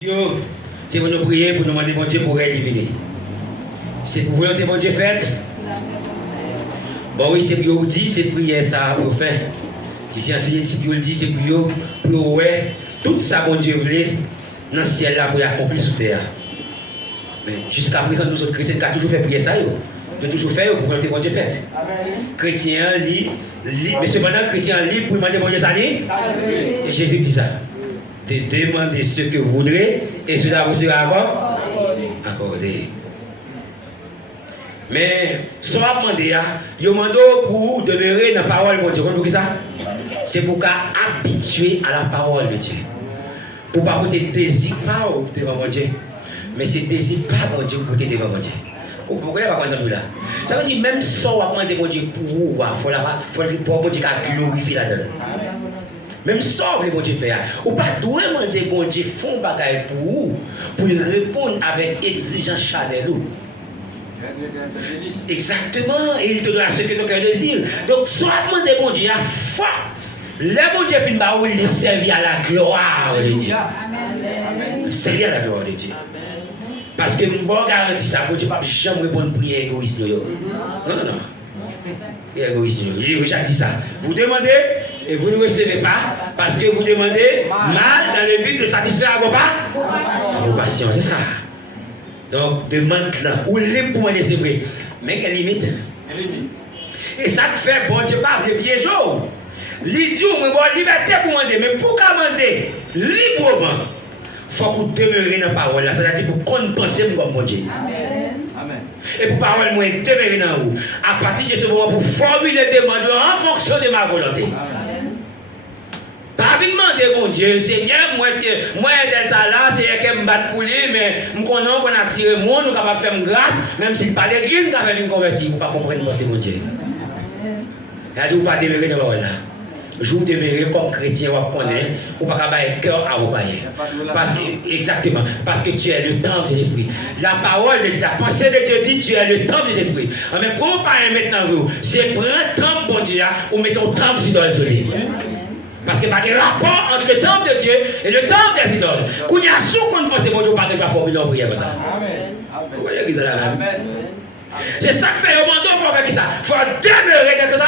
C'est pour nous prier, pour nous demander bon Dieu pour éliminer. C'est pour volonté bon Dieu faite. Bon oui, c'est pour vous dire, c'est prier ça pour faire. Ici, si vous le dites, c'est pour ouais, tout ça bon Dieu voulait dans le ciel là pour accomplir sur terre. Mais jusqu'à présent, nous autres chrétiens, nous avons toujours fait prier ça. Nous avons toujours fait pour volonté bon Dieu faite. Chrétien lit, mais cependant, chrétien lit pour demander bon Dieu ça lit. Et Jésus dit ça. De demander ce que vous voudrez et cela vous sera accordé. Mais ce qu'on va demander, il demande pour demeurer dans la parole de Dieu. Vous comprenez ça? C'est pour habituer à la parole de Dieu. Pour ne pas porter désir pas devant Dieu. Mais c'est désir pas pour Dieu pour porter devant Dieu. Pourquoi il n'y a pas de là? Ça veut dire même si on va demander pour Dieu pour vous, il faut que Dieu glorifie là-dedans. Même ça, vous voulez faire. Ou pas tout demander bon Dieu font bagaille pour vous, pour répondre avec exigence chaleureuse. Exactement, et il te donne ce que ton cœur désire. Donc, soit demander bon Dieu à foi, le bon Dieu finit par il servir à la gloire de Dieu. Servir à la gloire de Dieu. Parce que nous bon garantie ça, bon Dieu ne peut jamais répondre à prière égoïste. Non, non, non. Égoïste. Jacques dit ça. Vous demandez et vous ne recevez pas parce que vous demandez mal dans le but de satisfaire vos passions. C'est ça. Donc, demande là. Ou libre pour demander, c'est vrai. Mais quelle limite? Et ça te fait, bon Dieu, pas de piège. L'idiot, mais bon, liberté pour demander. Mais pour demander librement, il faut que vous demeurez dans la parole. C'est-à-dire pour qu'on pense comme bon Dieu. Amen. Et pour parole, moi, demeurer dans vous. À partir de ce moment, pour formuler des demandes en fonction de ma volonté. Pas demander, mon Dieu, Seigneur, moi, d'être ça là, c'est qu'elle me batte pour lui, mais je connais qu'on a tiré moi, nous sommes capables de faire une grâce, même si pas d'église, nous avons une convertie, pour ne pas comprendre c'est mon Dieu. Et vous ne pas demeurer dans la parole là. Je vous demeurer comme chrétien, vous connaissez, ou pas avoir cœur à vos païens. Exactement, parce que tu es le temple de l'esprit. La parole de Dieu, la pensée de Dieu dit, tu es le temple de l'esprit. Mais pour ne pas maintenant vous, c'est prendre un temple, bon Dieu, ou mettons un temple sur le soleil. Parce qu'il n'y a pas de rapport entre le temple de Dieu et le temple des idoles. Quand il y a sous qu'on pense, bon Dieu, pas de la formule en prière comme ça. Vous voyez que ça Amen. C'est ça que fait au monde, il faut faire ça. Il faut demeurer quelque chose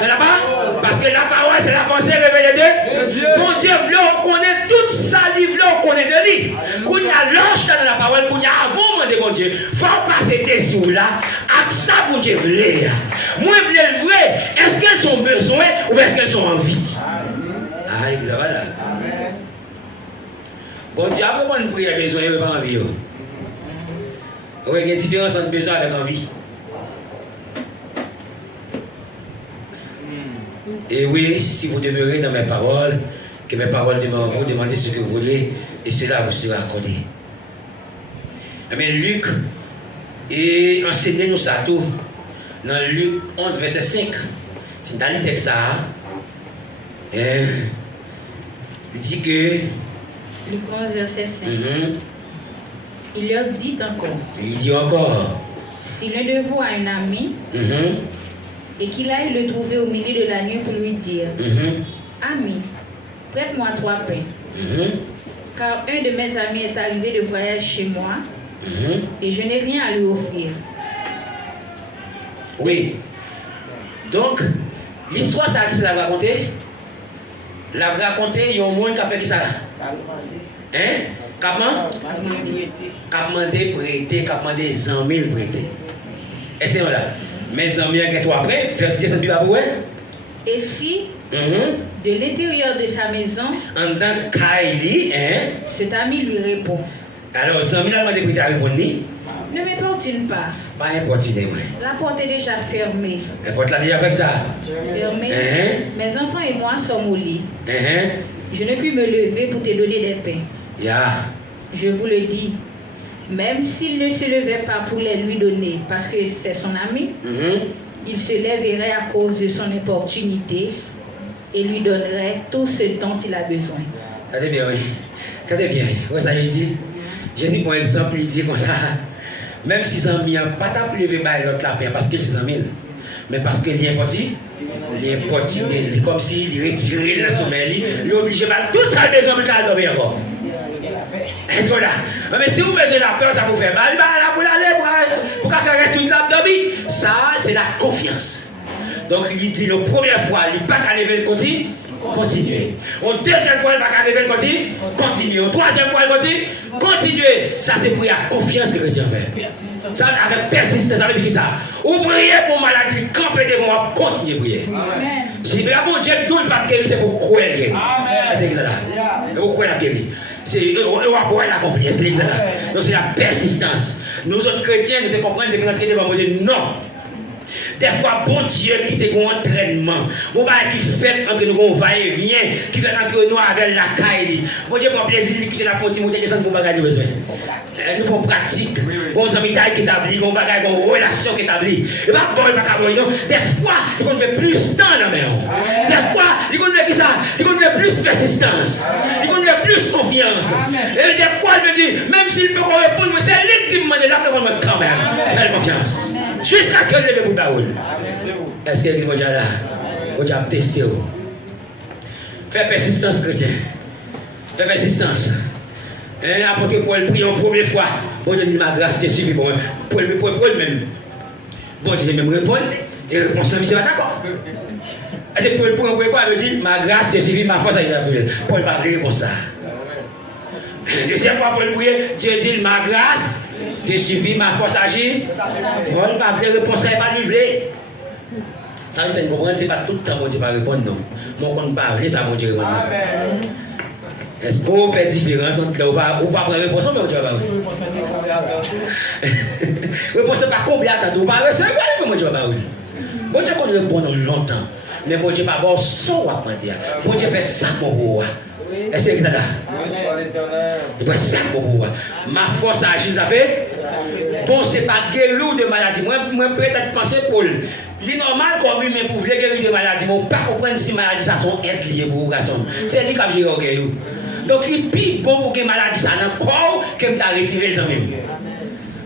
là-bas. Parce que la parole, c'est la pensée révélée de Dieu. Mon Dieu, on connaît toute sa livre, on connaît de lui. Quand il y a l'ange dans la parole, quand il y a avant de mon Dieu, il faut passer des sous là, avec ça, mon Dieu, voulez. Moi, je veux vrai. Est-ce qu'elles ont besoin ou est-ce qu'elles ont envie? Ah, voilà. Bon Dieu, après, on prie à besoin, il n'y a pas envie. Oui, il y a une différence entre besoin et envie. Et oui, si vous demeurez dans mes paroles, que mes paroles demeurent en vous, demandez ce que vous voulez, et cela vous sera accordé. Mais Luc, et enseignez-nous ça tout, dans Luc 11, verset 5, c'est dans le texte ça, il dit que... Luc 11, verset 5. Il leur dit encore. Il dit encore. Si l'un de vous a un ami et qu'il aille le trouver au milieu de la nuit pour lui dire Ami, prête-moi 3 pains. Car un de mes amis est arrivé de voyage chez moi et je n'ai rien à lui offrir. Oui. Donc, l'histoire, ça qui se l'a raconté? La raconté, il y a un monde qui a fait qui ça? Hein? Comment? Cap mandé prêter, cap mandé 100 000 prêter. Est-ce que là? Mais 100 000 qui toi après, faire tirer 100 000 à vous? Et si, de l'intérieur de sa maison, en tant qu'Aïli, cet ami lui répond. Alors, 100 000 a demandé prêter à répondre? Ne m'importune pas. Pas importuné, moi. La porte est déjà fermée. La porte là déjà avec ça? Fermée. Mes enfants et moi sommes au lit. Je ne puis me lever pour te donner des pains. Je vous le dis, même s'il ne se levait pas pour les lui donner, parce que c'est son ami, il se lèverait à cause de son importunité et lui donnerait tout ce dont il a besoin. Regardez bien, oui. Regardez bien. Vous savez, Jésus, pour exemple, il dit comme ça, même si son ami n'a pas levé par l'autre la paix, parce qu'il c'est 100 000, mais parce qu'il est importuné, comme s'il retirait le sommeil, il est obligé de faire tout ça besoin pour dormir encore. Est-ce qu'on a? Mais si vous mettez la peur, ça vous fait mal, là, pour aller, pour faire rester une table d'obéi. Ça, c'est la confiance. Donc, il dit la première fois, il n'est pas qu'à lever le continue. Continuez. Au deuxième fois, il n'y a pas qu'à lever le continue. Continuez. Au troisième fois, il continue. Continuez. Ça, c'est pour la confiance que le chrétien fait. Ça, avec persistance, ça veut dire ça. Ou priez pour maladie, campez de moi, continuez à prier. Si la bon Dieu ne pas guérir, c'est pour croire guérir. C'est ça là. C'est pour croire guérir. On va pouvoir l'accomplir. C'est ça là. Donc, c'est la persistance. Nous autres chrétiens, nous comprenons que nous traiter devant Dieu. Non. Des fois, bon Dieu qui te un entraînement, bon qui fait entre nous, on va et vient, qui fait entre nous avec la caille. Bon Dieu, mon plaisir, qui te la faute, monter descendre pour bagage besoin. Nous faisons pratique, bon amis qui établit, bon bagage, bon relation qui établit. Et pas bon, pas bon, non. Des fois, il qu'on fait plus temps dans la main. Des fois, il qu'on fait ça, il qu'on fait plus persistance, il qu'on fait plus confiance. Et des fois, il me dit, même s'il peut répondre, c'est l'intimement de là que moi quand même, faire confiance. Jusqu'à ce que je lève pour Baoul. Est-ce que vous avez là? Vous avez testé. Fais persistance, chrétien. Fais persistance. Et après que Paul prie en première fois, bon Dieu dit ma grâce te suffit pour Paul même. Bon Dieu même répondre et répondre sans monsieur d'accord. Est-ce que Paul pour en première fois il dit ma grâce te suffit, ma force a été appuyée. Paul va répondre ça. Deuxième fois Paul prie, Dieu dit ma grâce te suffit, ma force agit. Paul va faire réponse, il va livrer. Ça veut dire comprendre, c'est pas tout le temps mon Dieu va répondre non. Mon compte pas, ça mon Dieu répond. Est-ce qu'on fait différence entre là ou pas prendre réponse mais mon Dieu va pas. Réponse pas combien attendre ou pas recevoir mais mon Dieu va pas. Mon Dieu qu'on répond longtemps. Mais mon Dieu pas bon son à demander. Mon Dieu fait ça pour vous. Est-ce que c'est ça là? Il fait ça pour vous. Ma force agit, ça fait. Bon, c'est pas guérir de maladie. Moi peut-être penser pour lui. Il est normal comme lui, mais pour guérir de maladie, on ne peut pas comprendre si maladie ça sont être liées pour vous garçon. C'est lui qui a géré au guérir. Donc il est plus bon pour que maladie ça dans le corps que me t'a retiré les amis.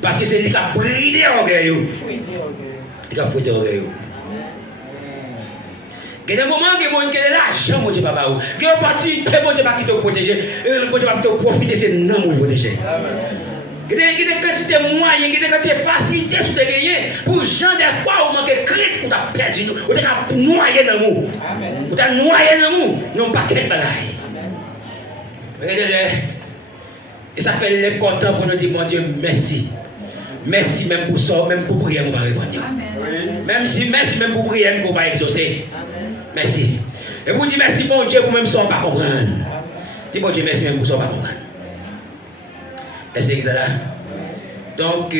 Parce que c'est lui qui a bridé au guérir. Il a fouetté au guérir. Il y a des moments où il y a l'argent, mon Dieu, papa. Il y a une opportunité, mon Dieu, qui te protéger. Mon Dieu, te profiter, c'est non, mon protéger. Il y a des quantités moyennes, il y a des quantités facilités sur des gagnants. Pour gens, des fois, on manque de crédit, on t'a perdu, on t'a noyé dans le mou. On t'a noyé dans le mou. Non, pas quel bagaille. Regardez-le. Et ça fait l'important pour nous dire, mon Dieu, merci. Merci même pour ça, même pour prier, on va répondre. Même si merci même pour prier, on va exaucer. Merci. Et vous dites merci, bon Dieu, pour même ça, on va comprendre. Dis bon Dieu, merci même pour ça, on va comprendre. Est-ce que c'est là? Donc,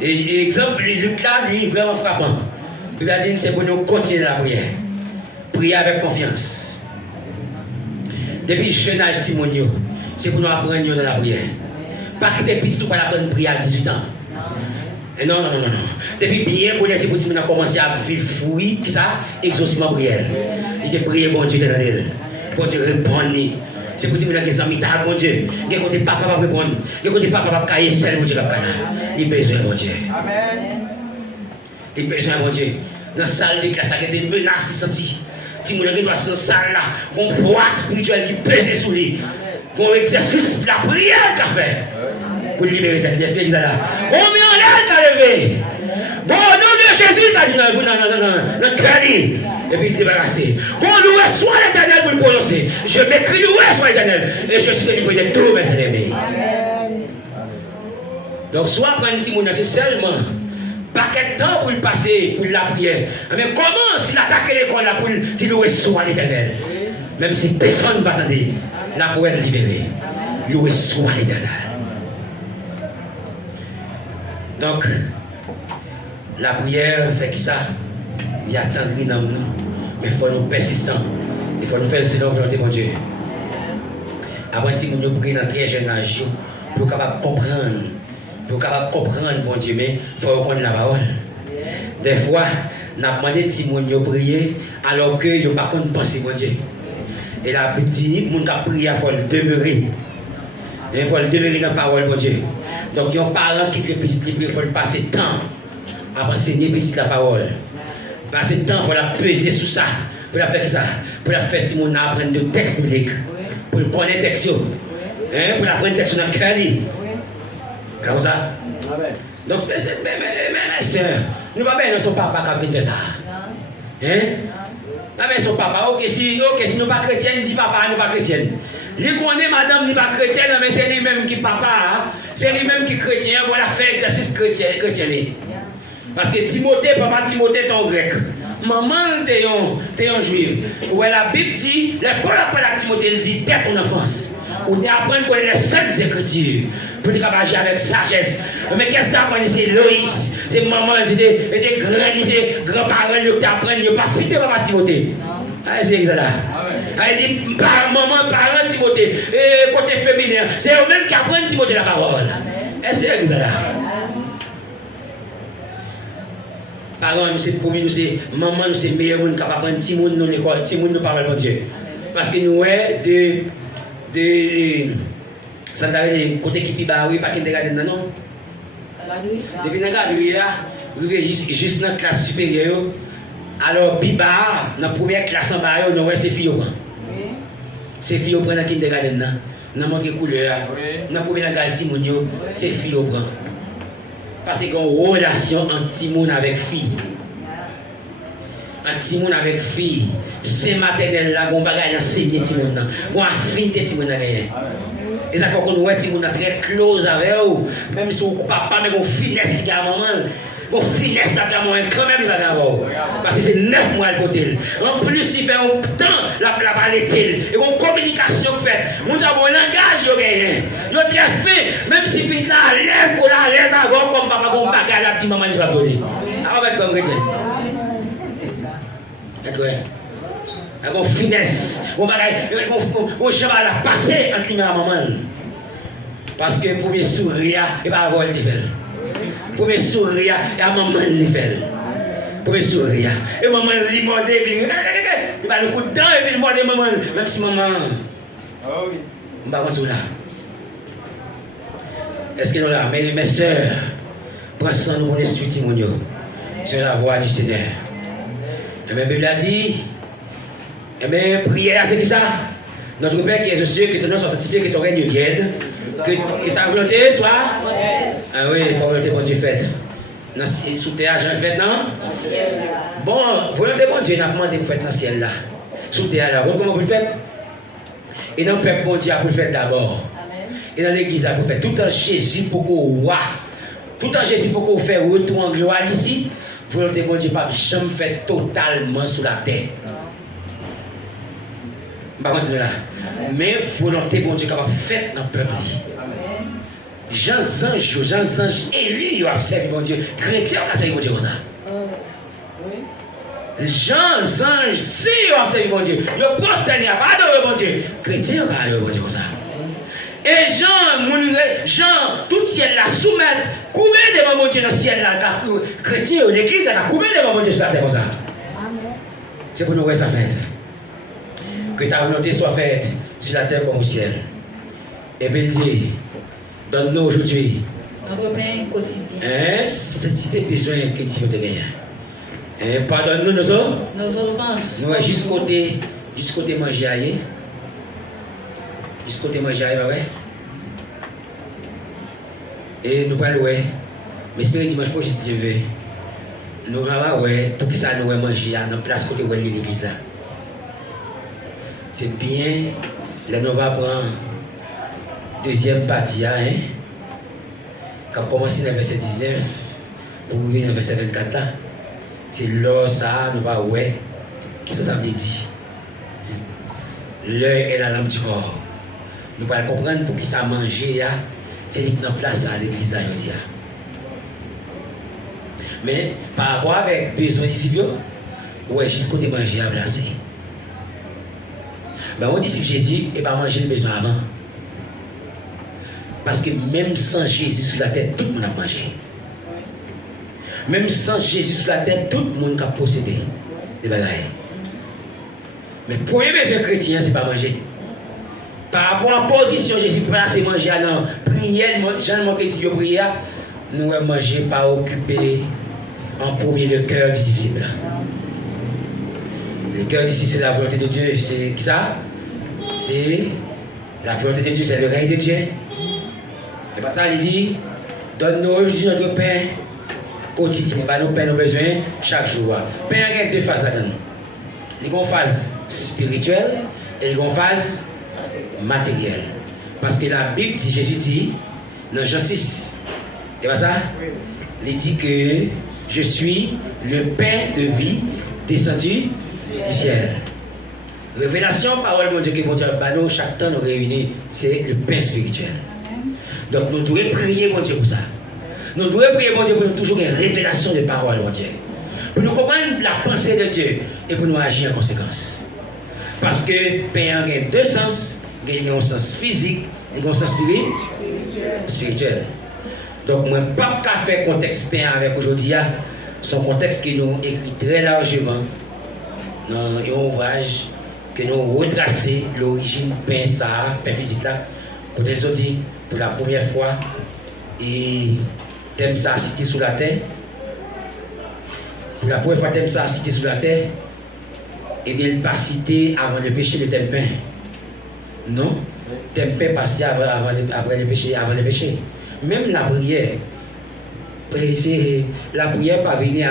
exemple, Luc là, il est vraiment frappant. Il a dit c'est pour nous continuer la prière. Prier avec confiance. Depuis le jeune âge, Timonio, c'est pour nous apprendre dans la prière. Pas que t'es petit, tu vas apprendre à prier à 18 ans. Et non. Depuis bien, c'est pour que tu commencer à vivre fouille, puis ça, exaucement prière. Il te prie, bon Dieu, dans elle. Bon Dieu, répondre. C'est pour dire que les amis, bon Dieu, il y a côté papa va répondre, il y a côté papa va cailler, c'est mon Dieu qui va cailler. Il a besoin, bon Dieu. Il a besoin, bon Dieu. Dans la salle de classe, il y a des menaces senties. Si vous avez dans cette salle là, un poids spirituel qui pèse sur lui, un exercice de la prière qu'a fait pour libérer ta vie. Est-ce que vous là? Combien on t'a levé? Bon, nom de Jésus, t'as dit non, cœur. Et puis il débarrassé. Bon, loué soit l'Éternel pour le prononcer. Je m'écris loué soit l'Éternel. Et je suis délivré de tous mes ennemis. Donc, soit prendre un petit monde, c'est seulement pas quel temps pour le passer, pour la prière. Mais comment s'il attaque l'école là pour dire loué soit l'Éternel? Même si personne ne va attendre, la pour être libérée. Loué soit l'Éternel. Donc, la prière fait que ça, il y a tant de dans nous, mais il faut nous persistants, il faut nous faire selon la volonté de Dieu. Avant de nous prier dans très jeune âge, pour capable comprendre, bon Dieu, mais il faut reconnaître la parole. Des fois, on a demandé si nous prier alors que nous n'avons pas penser bon Dieu. Et la Bible dit, nous avons prié, il faut le demeurer. Il faut le demeurer dans la parole bon Dieu. Donc, il y a un parent qui est petit, il faut le passer temps à enseigner la parole. Passer le temps pour la peser sur ça, pour la faire ça, pour la faire apprendre de textes bibliques, pour connaître les textes. Pour la prendre texte dans le cœur. Comme ça. Donc, mes soeurs, nous ne pouvons pas son papa qui a fait ça. Mais son papa, ok, si nous ne sommes pas chrétiens, nous dit papa, nous ne sommes pas chrétiens. Il connaît madame, n'est pas chrétienne, mais c'est lui-même qui papa, c'est lui-même qui est chrétien, voilà, faire exercice chrétien. Parce que Timothée, papa Timothée est un grec. Maman t'es un juif. Où la Bible dit, Paul appelle à Timothée, il dit, dès ton enfance, où tu apprends à connaître les saintes écritures, pour te agir avec sagesse. Mais qu'est-ce que tu apprends? C'est Loïs, c'est maman, c'est des grands-parents qui t'apprennent, ils ne pas citer papa Timothée. C'est exact là. Elle dit, maman, parents Timothée, côté féminin, c'est eux-mêmes qui apprennent Timothée la parole. C'est exact là. Parents, c'est pour nous, c'est maman, c'est le meilleur monde qui apprend petit monde dans l'école, petit monde nous parle de Dieu. Parce que nous, ça me côté qui est pas qu'il y a non. Depuis que nous avons juste dans la classe supérieure, alors Biba, dans la première classe en bas, nous avons ces filles. Ces filles prennent la kindergarten, nous avons montré couleur, nous avons première classe Timonio, ces filles prennent. Parce qu'il y a une relation entre Timon avec fille. Entre Timon avec fille, c'est maternel là, on va gagner enseigner Timon. On a affinité Timon à gagner. Et ça qu'on voit Timon très close avec vous. Même si on papa, même on finesse qui a maman. On finesse la gamme, quand même il va avoir. Parce que c'est 9 mois le côté. En plus, il fait un temps la balle-t-il. Et une communication faite. Nous avons un langage, il y a rien. Il y a très fait. Même si il est à l'aise, pour la l'aise avant, comme papa, comme bagarre, la petite maman, il va donner. Ah, on va être comme chrétien. D'accord. Avec une finesse. On cheval à passer entre lui et la maman. Parce que pour me sourire, il va avoir le défait. Pour me sourire, et à maman le fait. Pour me sourire. Et maman lui morde, il va le coup de dent et puis il morde maman. Même si maman. Oh oui. On va voir là. Est-ce que nous là? Mes soeurs, prends ça nous mon esprit Timonio. C'est la voix du Seigneur. Et même Bible a dit, et même prière, c'est qui ça? Notre Père qui est aux cieux, que ton nom soit sanctifié, que ton règne vienne, que ta volonté soit. Ah oui, il faut volonté bon Dieu faite. Sous terre, j'en fais non? Bon, volonté bon Dieu, n'a pas demandé pour faire dans le ciel là. Sous terre là, comment vous le faites? Et dans le peuple bon Dieu, pour le faire d'abord. Et dans l'église, pour faire tout en Jésus pour qu'on voit. Tout en Jésus pour qu'on fasse retour en gloire ici. Volonté bon Dieu, pas jamais fait totalement sur la terre. Je ne vais pas continuer là. Mais volonté bon Dieu capable de faire dans le peuple. Jean Ange élus, ils ont servi mon Dieu. Chrétiens ont servi mon Dieu comme ça. Jean Ange, si ils ont servi mon Dieu, ils ont prosterné, ils n'ont pas adoré mon Dieu. Chrétiens ont adoré mon Dieu comme ça. Et Jean, tout le ciel là, soumettre, couper devant mon Dieu dans le ciel là. Chrétiens, l'église a coupé devant mon Dieu sur la terre comme ça. C'est pour nous voir ça fait. Que ta volonté soit faite sur la terre comme au ciel. Et bien dit, donne-nous aujourd'hui notre pain quotidien. Si tu as besoin que tu te gagnes. Pardonne-nous nos offenses. Nous, jusqu'au côté manger ailleurs. Jusqu'au côté manger ailleurs, ouais. Et nous parlons, ouais. Mais espérez dimanche prochain si tu veux. Nous allons, ouais, pour que ça nous manger à notre place côté où l'église. C'est bien, là nous allons prendre deuxième partie, hein. Quand on commence dans le verset 19, pour venir dans le verset 24 là, c'est là ça, nous allons voir, qu'est-ce que ça veut dire? L'œil est la lampe du corps. Nous allons comprendre pour qui ça manger, c'est une place à l'église à aujourd'hui. Mais par rapport avec besoin d'ici, ouais, jusqu'au côté manger à placer. Ben, on dit que Jésus n'est pas mangé le besoin avant. Parce que même sans Jésus sur la tête, tout le monde a mangé. Même sans Jésus sur la tête, tout le monde a possédé des bagailles. Mais pour les besoins chrétiens, ce n'est pas manger. Par rapport à la position, Jésus place manger à la prière, Jean montré ici, prière, nous allons manger par occuper en premier le cœur du disciple. Le cœur du disciple, c'est la volonté de Dieu. C'est qui ça? C'est La volonté de Dieu, c'est le règne de Dieu. Et pas ça, il dit, donne-nous aujourd'hui notre pain quotidien, pas nos pains, nos besoins chaque jour. Pain, il y a deux phases là-dedans. Il y a une phase spirituelle et il y a une phase matérielle. Parce que la Bible dit, Jésus dit, dans Jean 6, et pas ça, il dit que je suis le pain de vie descendu du ciel. Révélation, parole, mon Dieu, que mon Dieu, nous, chaque temps nous réunit, c'est le pain spirituel. Donc nous devons prier, mon Dieu, pour ça. Nous devons prier, mon Dieu, pour nous toujours une révélation de parole, mon Dieu. Pour nous comprendre la pensée de Dieu et pour nous agir en conséquence. Parce que pain a deux sens. Il y a un sens physique et un sens spirituel. Donc, moi, je ne peux pas faire contexte pain avec aujourd'hui. Son contexte qui nous écrit très largement dans un ouvrage que nous retracé l'origine pain ça, pain physique là. Pour les autres, pour la première fois, et thème ça cité sous la terre. Pour la première fois, thème ça cité sous la terre. Et bien, il pas cité avant le péché de thème pain. Non, thème pain pas cité avant le péché. Même la prière, la prière pas venir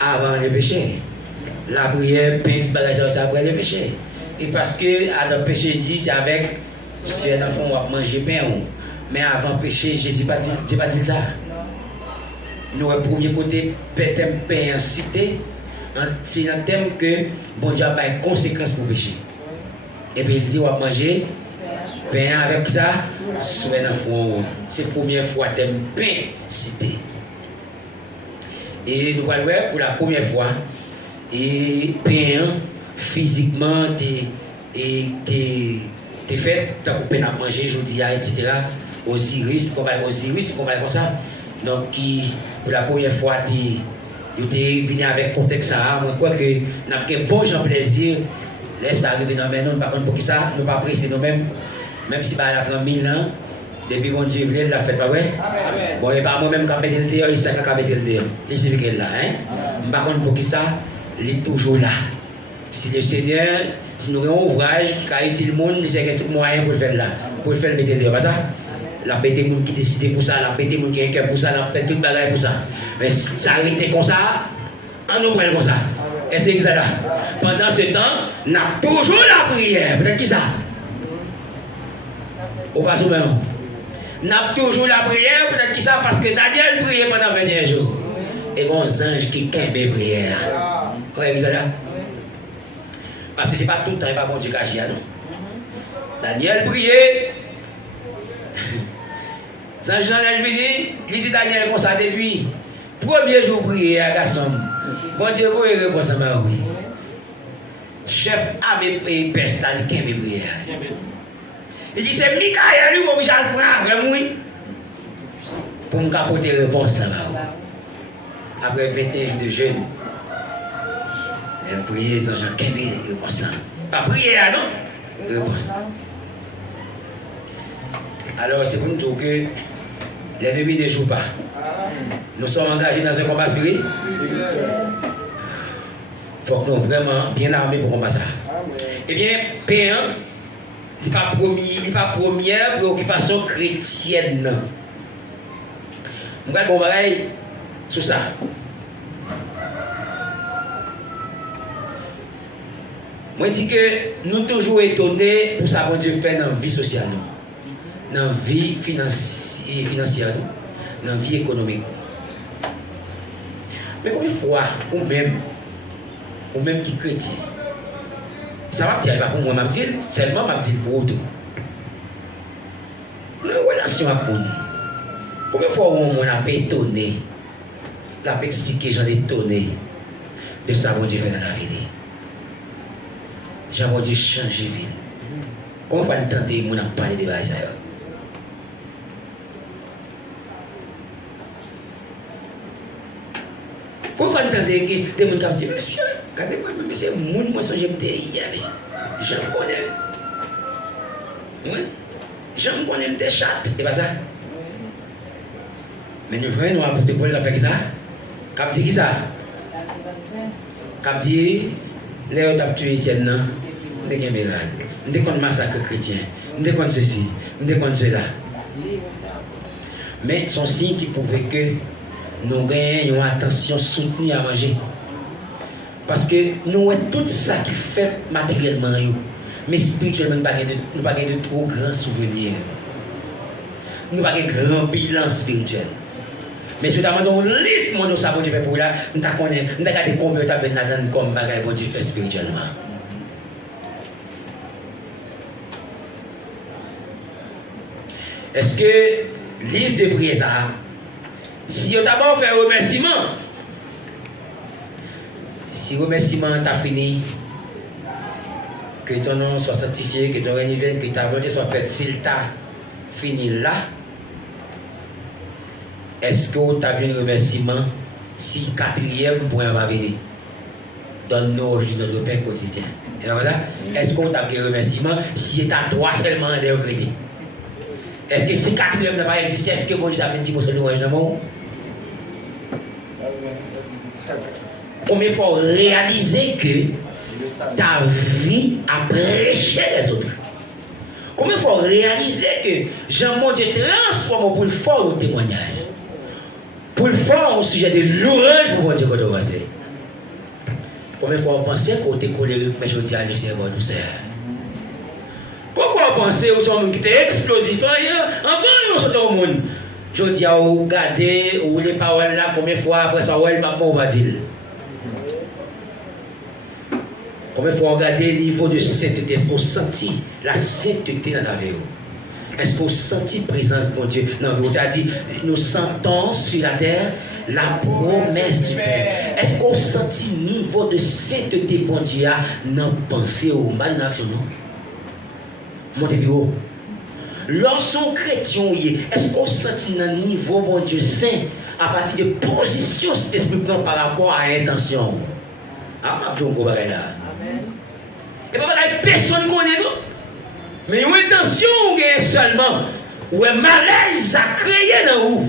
avant le péché. La prière, pain, c'est après le péché. Et parce que le péché dit, c'est avec si un enfant va manger pain. Mais avant le péché, Jésus n'a pas dit ça. Nous, le premier côté, thème pain en cité, c'est un thème que bon Dieu a une conséquence pour le péché. Et puis il dit, on va manger pain avec ça, sur un enfant. C'est la première fois thème pain cité. Et nous allons voir pour la première fois, et pain physiquement, t'es fait, t'as coupé à manger, aujourd'hui, etc. Osiris, qu'on va comme ça. Donc, pour la première fois, tu es venu avec contexte ça. Moi, je crois que nous avons un bon genre plaisir. Laisse arriver dans nous, par contre, pour qui ça, nous ne pas presser nous-mêmes. Même si ça a pris 1000 ans, depuis mon Dieu, il l'a fait, pas vrai? Bon, et pas moi-même qui a pété le dehors, il s'est pété le dehors. Il suffit qu'elle là, hein? Par contre, pour qui ça, il est toujours là. Si le Seigneur, si nous avons un ouvrage qui a été le monde, il y a tout moyen pour le faire là, pour le faire mettre le dehors, pas ça? La pété les gens qui décident pour ça, la pété les gens qui ont un cœur pour ça, la pété tout le bagage pour ça. Mais si ça a été comme ça, on nous prend comme ça. Et c'est exact là. Pendant ce temps, on a toujours la prière. Peut-être qui ça? Au pas souvent. On a toujours la prière, peut-être qui ça? Parce que Daniel priait pendant 21 jours. Et bon ange qui kembe prière. Oui, exact là. Parce que ce n'est pas tout le temps, il n'y a pas bon Dieu qui agit, non? Daniel priait. Saint Jean dit, il dit Daniel comme ça depuis. Premier jour prier à garçon. Bon Dieu, vous avez réponse à ma oui. Chef avait payé peste, il a prière. Il dit c'est Mikaël, lui, pour que j'aille prendre avec moi. Pour me apporter réponse à ma oui. Après 21 jours de jeûne, il a prié, Saint Jean, quelle réponse là? Pas prier, non? Réponse. Alors c'est pour nous dire que l'ennemi ne joue pas. Nous sommes engagés dans un combat spirituel. Il faut que nous soyons vraiment bien armés pour combattre ça. Eh bien, pain, ce n'est pas première préoccupation chrétienne. Nous allons pareil sur ça. Moi, je dis que nous sommes toujours étonnés pour ça que Dieu fait dans la vie sociale. Dans la vie financière, dans la vie économique. Mais combien de fois, ou même qui chrétien, ça va dire pas pour moi, seulement pour tout. Dans la relation avec nous, combien de fois on a pas étonné, on a pas expliqué, j'en ai étonné de ça que Dieu fait dans la vie. Jean Dieu changer vie. Comment va entendre mon a parler de ça? Comment va entendre que des gens qui disent monsieur, regardez-moi, monsieur, moi je me dis hier, je me connais. Je me connais des chats, c'est pas ça. Mais nous voyons nous apporter pour faire ça. Quand dit qui ça? Quand dit Léo t'a tué Étienne, non? On est massacre chrétien. Je déconne ceci, je déconne cela. Mais son signe qui prouvait que nous gagnons une attention soutenue à manger. Parce que nous avons tout ça qui fait matériellement, mais spirituellement, nous n'avons pas de trop grands souvenirs. Nous n'avons pas de grand bilan spirituel. Mais si nous avons une liste de ça, Dieu fait pour là, nous avons regardé combien de temps comme bagaille pour Dieu fait spirituellement. Est-ce que liste de prière ça, si on d'abord fait remerciement, si remerciement t'a fini, que ton nom soit sanctifié, que ton règne vienne, que ta volonté soit faite, s'il t'a fini là, est-ce que tu as bien un remerciement si le quatrième point va venir? Donne-nous aujourd'hui notre pain quotidien. Et voilà, est-ce qu'on t'a bien un remerciement si tu as trois seulement les regretter? Est-ce que si quatrième n'a pas existé, est-ce que bon Dieu t'a bien dit pour ce louange de moi? Combien il faut réaliser que ta vie a prêché les autres? Combien il faut réaliser que Jean-Mon Dieu transforme pour le fort au témoignage? Pour le fort au sujet de l'ouvrage pour Dieu qu'on doit passer. Combien il faut penser qu'on était colérique, mais je dis à lui, c'est bon, douceur. Pourquoi penser aux hommes qui étaient explosifs? Avant, ils sont au monde. Je dis à vous, regardez, ou les paroles là, combien de fois après ça, ouais, pas bon, on va dire. Combien de fois regarder le niveau de sainteté? Est-ce qu'on sentit la sainteté dans la vie? Est-ce qu'on sentit la présence de mon Dieu? Non, mais on t'a dit, nous sentons sur la terre la promesse du Père. Est-ce qu'on sentit le niveau de sainteté de mon Dieu dans penser au mal dans l'action? Montez plus haut. Lorsqu'on chrétien, est-ce qu'on sentit le niveau de mon Dieu saint à partir de position d'esprit par rapport à l'intention? Ah, ma vie, on va là. Et pas personne connaît nous. Mais une intention seulement, ou un malaise a créé dans vous,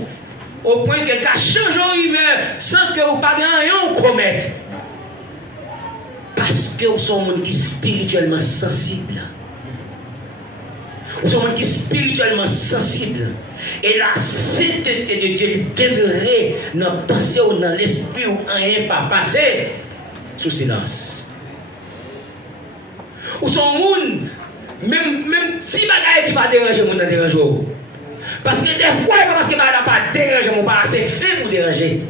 au point que quelqu'un change en humeur sans que vous ne pas rien commettre. Parce que vous sommes un monde qui est spirituellement sensible. Vous sommes un monde qui est spirituellement sensible. Et la sainteté de Dieu demeurer dans la pensée ou dans l'esprit où rien pas passé sous silence. Ou son monde, même si bagaille qui va déranger, on ne dérange pas. Parce que des fois, parce que ça n'a pas dérangé, on pas assez fait pour déranger.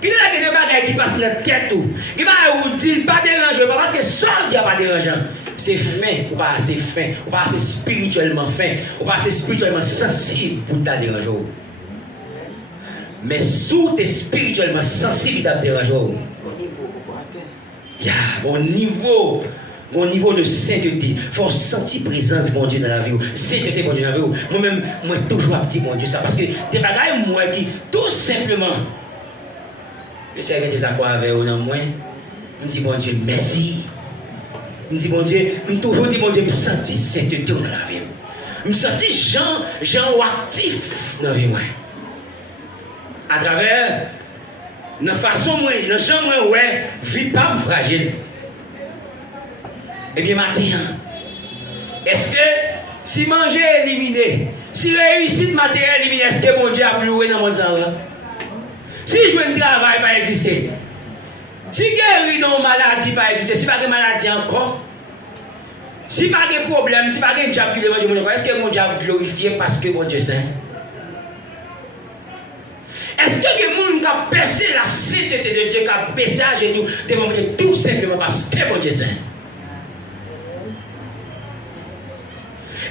Puis là, il y a des bagailles qui passent dans la tête tout. Qui va vous dire pas déranger, pas parce que seul Dieu n'est pas dérangeant. C'est fin, ou pas assez fin, ou pas assez spirituellement fin, ou pas assez spirituellement sensible pour te déranger. Mais sous tu es spirituellement sensible à te déranger. Il y a un niveau de sainteté. Il faut sentir la présence de mon Dieu dans la vie. Sainteté, mon Dieu, dans la vie. Moi-même, moi, toujours un petit mon Dieu, ça. Parce que des bagailles, moi, qui, tout simplement, je sais qu'il y a des accords avec eux dans moi. Je me dis, mon Dieu, merci. Je me dis, mon Dieu, je toujours dis, mon Dieu, je me sentis sainteté dans la vie. Je me sentis gens actifs dans la vie, moi. À travers la façon moi, les gens moi ouais, vie pas fragile. Eh bien maintenant, est-ce que si manger est éliminé, si réussite matérielle éliminée, est-ce que mon Dieu a loué dans mon temps là? Si je veux un travail pas exister, si guéri dans maladie pas exister, si pas de maladie encore, si pas de problème, si pas de diable qui dérange mon Dieu, est-ce que mon Dieu a glorifié parce que mon Dieu est saint? Est-ce que les gens qui ont baissé la sainteté de Dieu, qui ont baissé à genoux, devant Dieu tout simplement parce que mon Dieu est saint?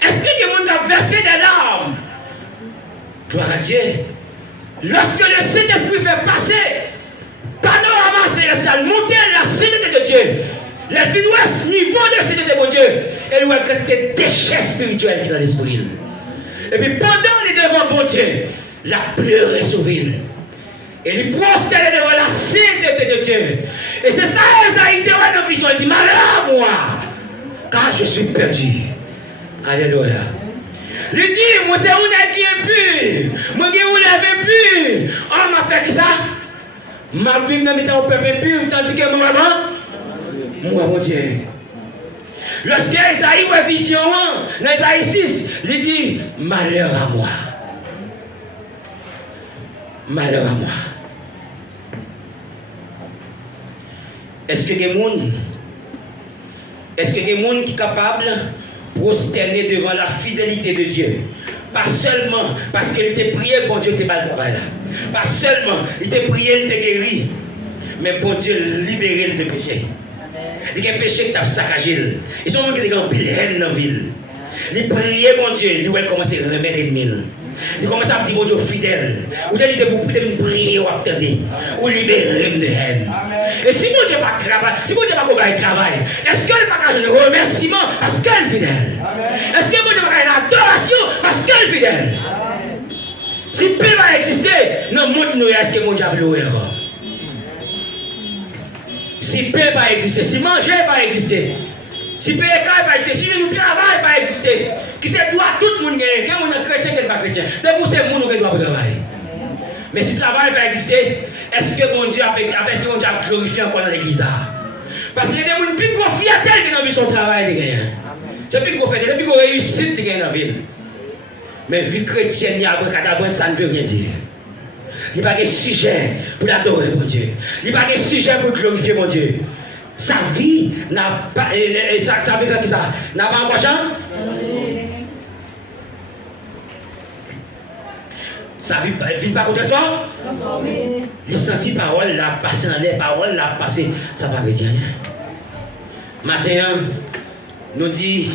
Est-ce que les gens qui ont versé des larmes? Gloire à Dieu. Lorsque le Saint-Esprit fait passer, panorama célestial, monter la sainteté de Dieu, les finouesses niveau de sainteté de Dieu, et nous avons des déchets spirituels qui sont dans l'esprit. Et puis pendant les devants bon Dieu, la pleuré sauvé. Et il prosterne devant la sainteté de Dieu. Et c'est ça, Esaïe, dans la vision, il dit, malheur à moi, car je suis perdu. Alléluia. Il dit, moi c'est un qui est pur. Moi qui est pur. On m'a fait ça. Ma vie dans le temps au peuple pur, tandis que moi, moi, mon Dieu. Lorsque Esaïe voit vision, dans Esaïe 6, il dit, malheur à moi. Malheur à moi. Est-ce que des gens qui sont capables de prosterner devant la fidélité de Dieu? Pas seulement parce qu'il était prié, bon Dieu, t'es mal travail là. Pas seulement, il était prié, il était guéri. Mais bon Dieu, libéré de péché. Il y a un péché qui t'a saccagé. Ils sont qui ont pile haine dans la ville. Il priait, bon Dieu, il a commencé à remettre l'ennemi. Il commence à dire, bon Dieu, fidèle. Ou il dit, vous pouvez me prier ou attendre. Ou libérer de haine. Et si mon Dieu n'a pas travail, si mon Dieu n'a pas travail, est-ce qu'il n'a pas un remerciement parce qu'il est fidèle? Est-ce que mon Dieu n'a pas une adoration parce qu'il est fidèle? Si le paix va exister, non, nous, est-ce que mon Dieu a pleuré encore? Si le paix va exister, si manger va exister, si payer va exister, si nous travail va exister, qui c'est droit tout le monde gagne, quel monde est chrétien, quel n'est pas chrétien, c'est pour ces monde qui doit travailler. Mais si le travail va exister, est-ce que mon Dieu a glorifié encore dans l'église? Parce qu'il y a des gens plus gros fiatels qui ont son travail. C'est plus gros fait, c'est plus gros réussite qui dans la ville. Mais vie chrétienne, il y a un ça ne veut rien dire. Il n'y a pas de sujet pour l'adorer, mon Dieu. Il n'y a pas de sujet pour glorifier, mon Dieu. Sa vie n'a pas. Sa vie, comme ça, n'a pas encore changé. Sa vie ne pas contre soi. Il sentit parole, la passé en l'air, parole, la passé. Ça ne va pas dire rien. Matin, nous dit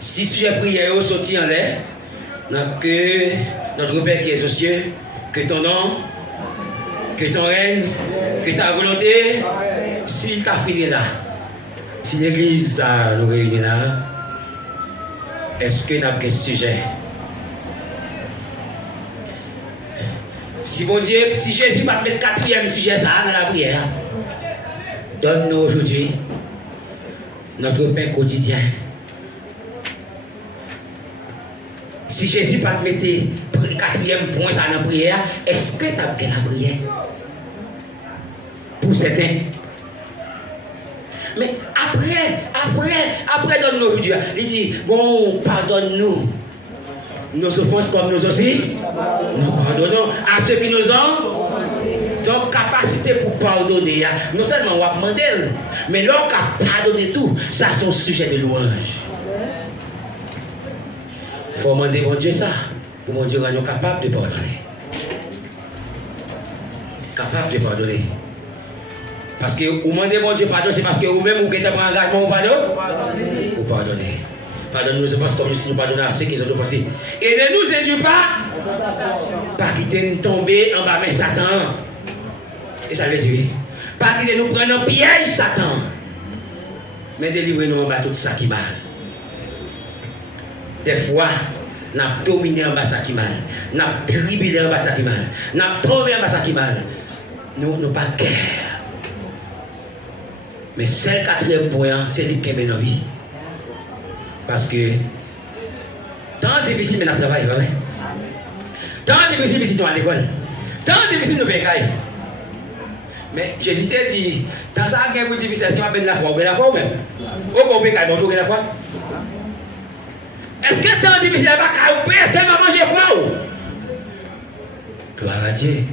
si sujet prière est sorti en l'air, que notre Père qui est aux cieux, que ton nom, que ton règne, que ta volonté, s'il t'a filé là, si l'église nous réunit là, est-ce que nous avons un sujet? Si bon Dieu, si Jésus va mettre quatrième sujet ça dans la prière, donne-nous aujourd'hui notre pain quotidien. Si Jésus va mettre le quatrième point ça dans la prière, est-ce que tu as fait la prière? Pour certains. Mais après donne-nous aujourd'hui. Il dit, bon, pardonne-nous nos offenses comme nous aussi. Nous pardonnons à ceux qui nous ont. Donc, capacité pour pardonner, non seulement on va demander, mais l'on a pardonné tout, ça c'est un sujet de louange. Il faut demander mon Dieu ça, pour mon Dieu rendre capable de pardonner. Capable de pardonner. Parce que vous demandez mon Dieu pardon, c'est parce que vous-même vous êtes en engagement pour pardonner. Pour pardonner. Pardonne-nous, je pense comme si nous pardonnons à ceux qui ont passé. Et ne nous induis pas quitter nous tomber en bas de Satan. Et ça veut dire, pas quitter nous prendre un piège Satan. Mais délivrez-nous en bas tout ça qui mal. Des fois, nous avons dominé en bas ça qui mal. Nous avons tribulé en bas ça qui mal. Nous avons tombé en bas ça qui mal. Nous n'avons pas de guerre. Mais c'est le quatrième point, c'est lui qui est dans la vie. Parce que, tant difficile, mais nous travaillons, vrai? Tant difficile, mais nous à l'école. Tant difficile, nous payons. Mais Jésus t'a dit, dans ça, il y a un peu difficile, est-ce qu'on va la foi? Ou la foi ou même? Ou qu'on peut manger la foi? Est-ce que tant difficile, il va est-ce qu'elle va manger quoi? Gloire à Dieu.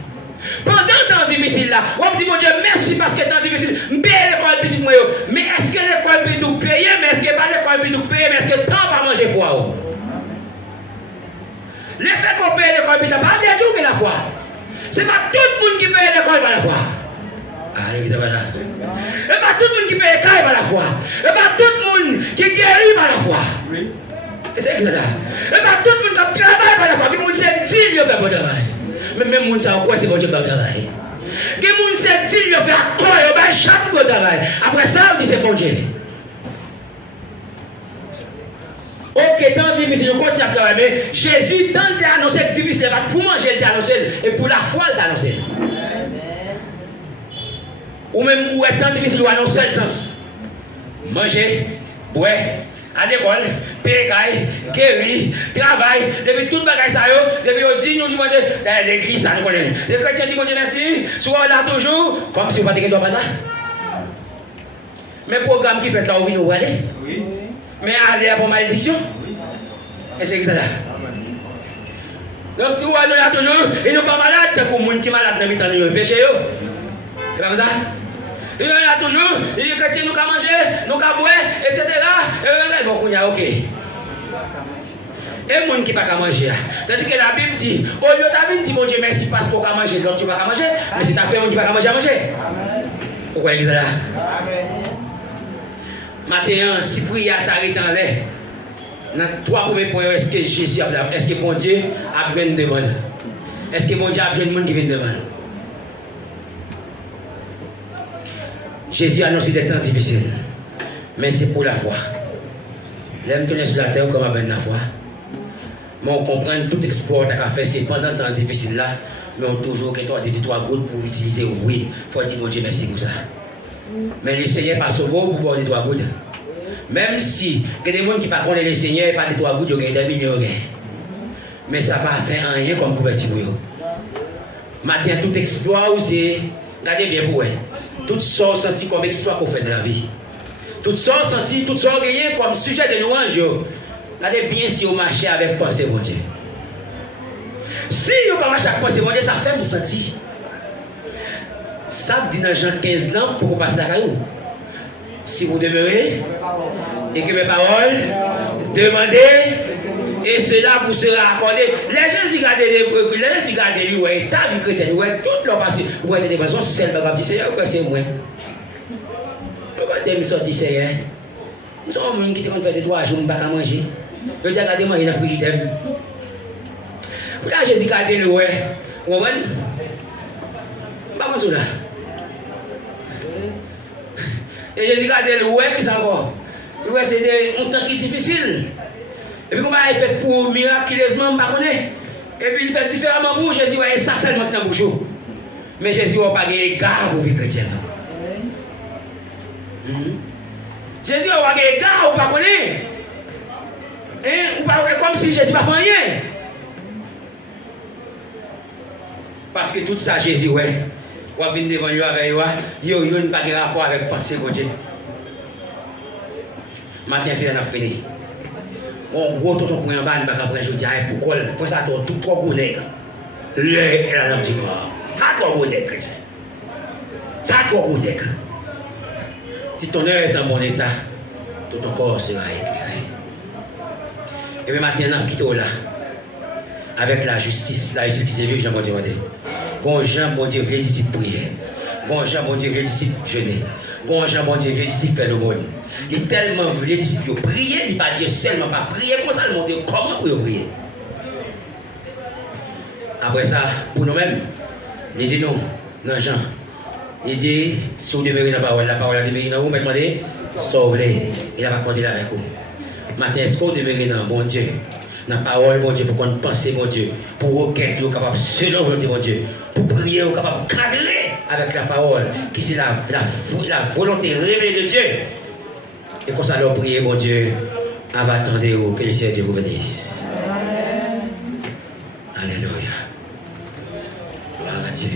Pendant temps difficile là, on me dit mon Dieu merci parce que temps difficile, je paye l'école petite moi. Mais est-ce que l'école peut tout payer? Mais est-ce que pas l'école peut tout payer? Mais est-ce que temps va manger quoi? Le fait qu'on paye l'école peut pas bien tout que la foi. C'est pas tout le monde qui paye l'école par la foi. Ah, évidemment là. Et pas tout le monde qui paye l'école par la foi. Et pas tout le monde qui guérit par la foi. Oui. C'est exact là. Et pas tout le monde qui travaille par la foi. Qui monde c'est dit de faire bon travail. Mais même moun sa quoi c'est bon Dieu qui travail. Que moun s'est dit il fait accord il va chaque bon travail. Après ça on dit c'est bon Dieu. OK, tant difficile on continue à travailler mais Jésus tant t'a annoncé que difficile va pour manger il t'a annoncé et pour la foi il t'a annoncé. Ou même où est tant difficile ou annoncer seul sens. Manger, boire à l'école, payer, guérir, travail, depuis tout le bagage ça, depuis on dit, nous disons, l'église ça, nous connaissons. Les chrétiens disent, mon Dieu merci, souvent là toujours, comme si vous ne pas de là. Mais le programme qui fait là, oui, nous allez. Mais aller pour malédiction. Et c'est que ça là. Donc, si vous avez toujours, ils ne sont pas malades, pour les gens qui sont malades dans le temps, ils ont péché. C'est pas comme ça? Il y a toujours, il y a que nous qu'à manger, nous qu'à boire, etc. Et bon, ok. Et les gens qui ne peuvent pas manger. C'est-à-dire que la Bible dit, au lieu de dire, mon Dieu, merci parce qu'on peut manger, l'autre tu ne peux pas manger, mais c'est ta fait, mon Dieu, qui ne peut pas manger. Pourquoi il est là? Maintenant, si prière t'arrête en l'air, dans 3 premiers points, est-ce que Jésus a, est-ce que mon Dieu a besoin de demander? Est-ce que mon Dieu a besoin de monde qui vient demander? Jésus a annoncé des temps difficiles, mais c'est pour la foi. L'aime tenir sur la terre comme avec la foi. Mais on comprend tout exploit qu'on a fait, c'est pendant le temps difficile là, mais on toujours des 3 gouttes pour utiliser. Oui, il faut dire mon Dieu merci pour ça. Mais le Seigneur pas sauvé pour boire des 3 gouttes. Même si il y a des gens qui ne connaissent pas le Seigneur, pas des 3 gouttes, ils ont des millions. Mais ça n'a pas fait rien comme couverture. Maintenant, tout exploit, c'est. Regardez bien pour vous. Tout ça senti comme exploit qu'on fait dans la vie. Tout ça senti, tout ça gagné comme sujet de louange. Regardez bien si vous marchez avec pensée, mon Dieu. Si vous ne marchez avec pensée, mon Dieu, ça fait me sentir. Ça dit dans Jean 15 ans pour vous passer la caillou. Si vous demeurez et que mes paroles, demandez et cela vous sera accordé. Les gens qui regardent les ouais, ta vie chrétienne, ouais, tout leur passé, ouais, des dépenses, c'est le bagage du Seigneur, c'est moi. Regardez, je suis sorti, Seigneur. Nous sommes gens qui te fait 3 jours, je ne peux pas manger. Je dis, regardez, moi, il y a un frigidaire. Pourquoi Jésus a dit, ouais, vous comprenez? Pas comme ça. Et Jésus a dit, ouais, qui c'est encore? Ouais, c'est un temps qui est difficile. Et puis, comment il fait pour miraculeusement, je ne sais pas. Et puis, il fait différemment pour Jésus, ouais, ça seulement dans le bouche. Mais Jésus n'a pas de égard pour vie chrétienne. Jésus n'a pas de égard, vous ne connaissez pas. Vous parlez comme si Jésus n'a pas fait rien. Parce que tout ça, Jésus, ouais. Vous venez devant lui avec vous, vous n'avez pas de rapport avec pensée, mon Dieu. Maintenant, c'est là, fini. Mon gros tonton pour un ban, je dis, pourquoi ça, tout 3 gros nègres. Le, elle a dit quoi? Ça, 3 gros nègres, chrétien. Ça, 3 gros nègres. Si ton œil est en bon état, tout ton corps sera éclairé. Et bien maintenant, on quitte là. Avec la justice qui s'est vue, Jean-Bon Dieu m'a dit. Quand Jean-Bon Dieu veut ici prier. Quand Jean-Bon Dieu veut ici jeûner. Quand Jean-Bon Dieu veut ici faire le monde. Il est tellement voulu ici pour prier, il ne va pas dire seulement pas prier, comme ça, il montre comment pour prier. Après ça, pour nous-mêmes, il dit non, non Jean. Il dit, si vous demeurez dans la parole a demeuré dans vous, mais demandez, sauvez. Il n'a pas accordé là avec vous. Maintenant, est-ce que vous demeurez dans bon Dieu? Dans la parole, bon Dieu, pour qu'on pense, bon Dieu, pour requête, vous êtes capable, selon volonté, bon Dieu, pour prier, vous êtes capable de cadrer avec la parole, qui c'est la volonté révélée de Dieu. Et comme ça, leur prier, bon Dieu, en attendez-vous que le Seigneur Dieu vous bénisse. Alléluia. Gloire à Dieu.